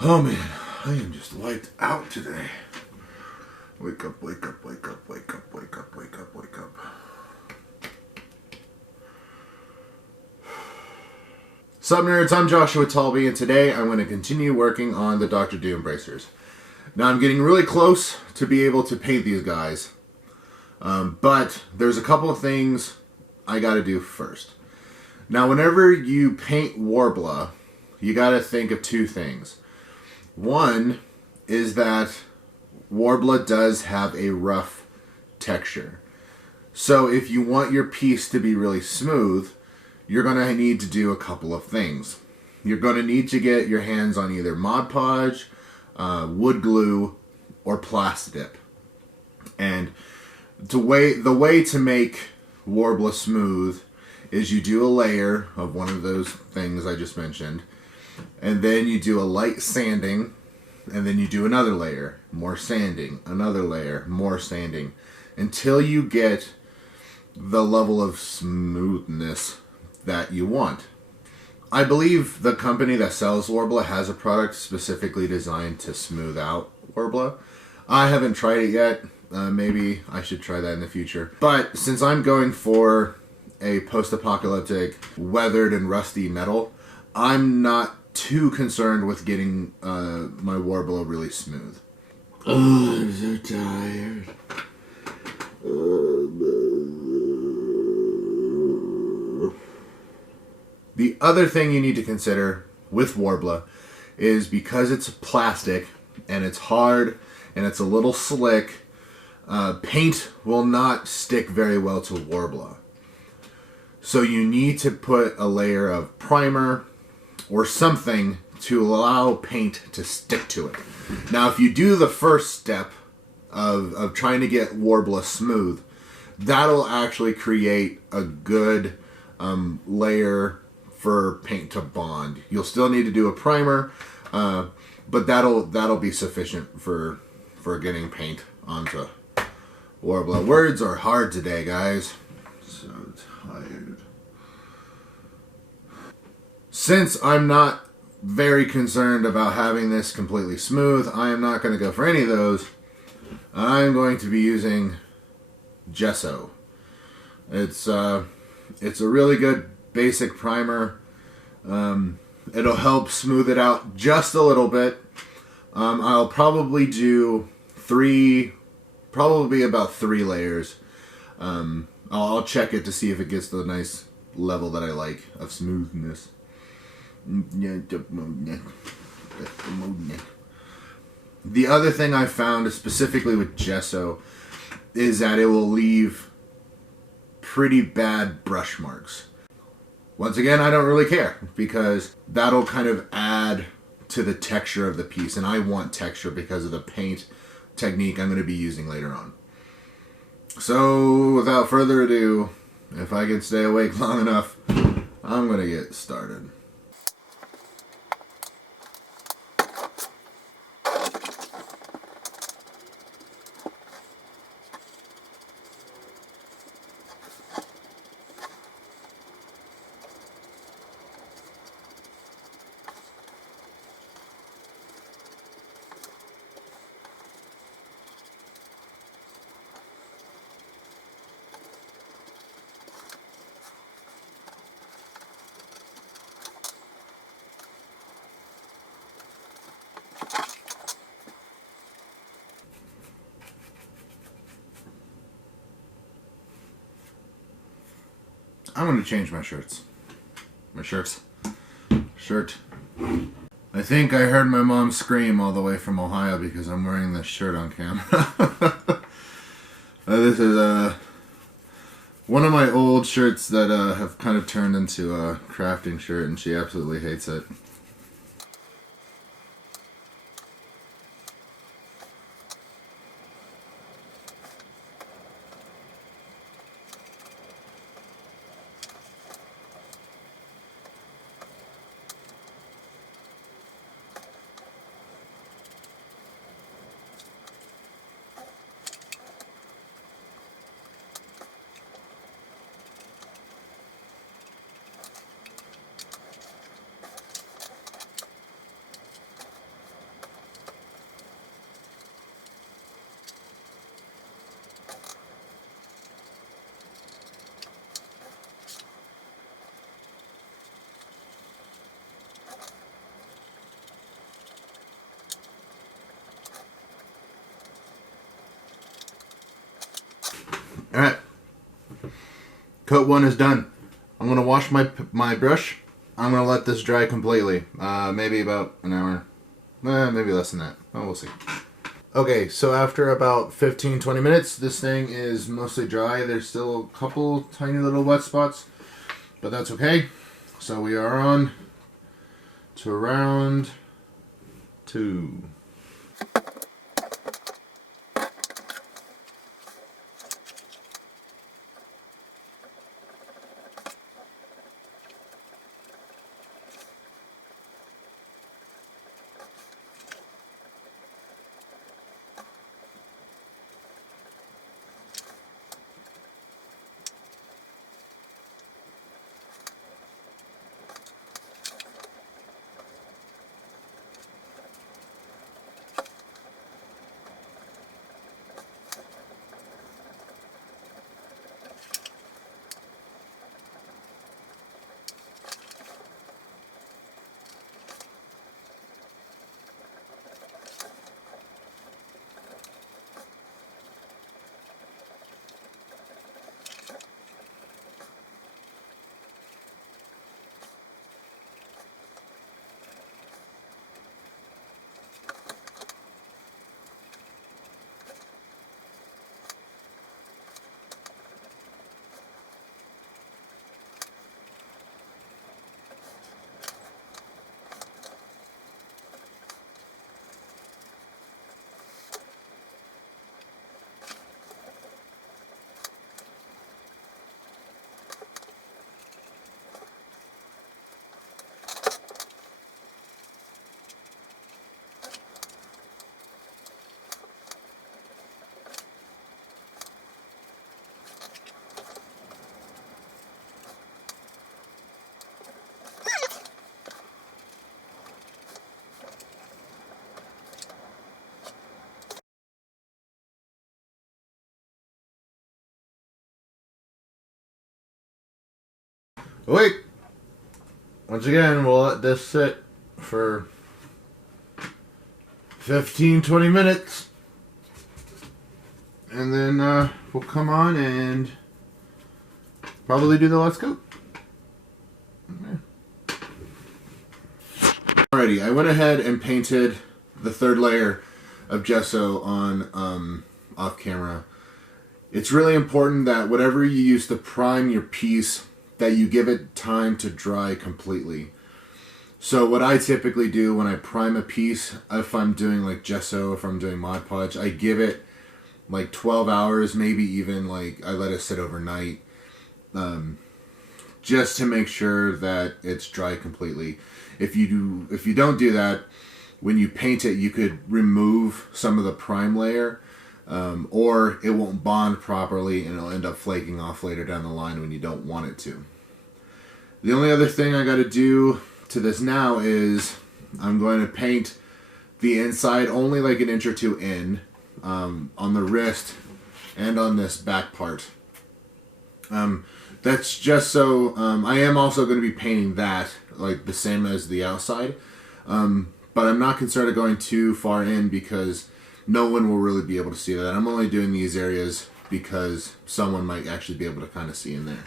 Oh man, I am just wiped out today. Wake up, wake up, wake up, wake up, wake up, wake up, wake up. Sup nerds, I'm Joshua Taulbee, and today I'm going to continue working on the Dr. Doom bracers. Now I'm getting really close to be able to paint these guys, but there's a couple of things I got to do first. Now whenever you paint Worbla, you got to think of two things. One is that Worbla does have a rough texture. So if you want your piece to be really smooth, you're going to need to do a couple of things. You're going to need to get your hands on either Mod Podge, wood glue, or Plastidip. And the way to make Worbla smooth is you do a layer of one of those things I just mentioned, and then you do a light sanding, and then you do another layer, more sanding, another layer, more sanding, until you get the level of smoothness that you want. I believe the company that sells Worbla has a product specifically designed to smooth out Worbla. I haven't tried it yet. Maybe I should try that in the future. But since I'm going for a post-apocalyptic, weathered and rusty metal, I'm not too concerned with getting my Worbla really smooth. Oh, I'm so tired. The other thing you need to consider with Worbla is because it's plastic and it's hard and it's a little slick, paint will not stick very well to Worbla. So you need to put a layer of primer or something to allow paint to stick to it. Now if you do the first step of trying to get Worbla smooth, that'll actually create a good layer for paint to bond. You'll still need to do a primer, but that'll be sufficient for getting paint onto Worbla. Words are hard today, guys. So tired. Since I'm not very concerned about having this completely smooth, I am not going to go for any of those. I'm going to be using gesso. It's a really good basic primer. It'll help smooth it out just a little bit. I'll probably do about three layers. I'll check it to see if it gets the nice level that I like of smoothness. The other thing I found, specifically with gesso, is that it will leave pretty bad brush marks. Once again, I don't really care, because that'll kind of add to the texture of the piece, and I want texture because of the paint technique I'm going to be using later on. So, without further ado, if I can stay awake long enough, I'm going to get started. I'm going to change my shirts. Shirt. I think I heard my mom scream all the way from Ohio because I'm wearing this shirt on camera. This is one of my old shirts that have kind of turned into a crafting shirt, and she absolutely hates it. coat 1 is done. I'm going to wash my brush. I'm going to let this dry completely. Maybe about an hour. Maybe less than that. Oh, we'll see. Okay, so after about 15-20 minutes, this thing is mostly dry. There's still a couple tiny little wet spots, but that's okay. So we are on to round 2. Wait! Once again, we'll let this sit for 15-20 minutes. And then we'll come on and probably do the Let's Go. Okay. Alrighty, I went ahead and painted the 3rd layer of gesso on off camera. It's really important that whatever you use to prime your piece, that you give it time to dry completely. So what I typically do when I prime a piece, if I'm doing like gesso, if I'm doing Mod Podge, I give it like 12 hours, maybe even like I let it sit overnight, just to make sure that it's dry completely. If you don't do that, when you paint it, you could remove some of the prime layer, or it won't bond properly and it'll end up flaking off later down the line when you don't want it to. The only other thing I got to do to this now is I'm going to paint the inside only like an inch or 2 in, on the wrist and on this back part. That's just so, I am also going to be painting that like the same as the outside, but I'm not concerned of going too far in because no one will really be able to see that. I'm only doing these areas because someone might actually be able to kind of see in there.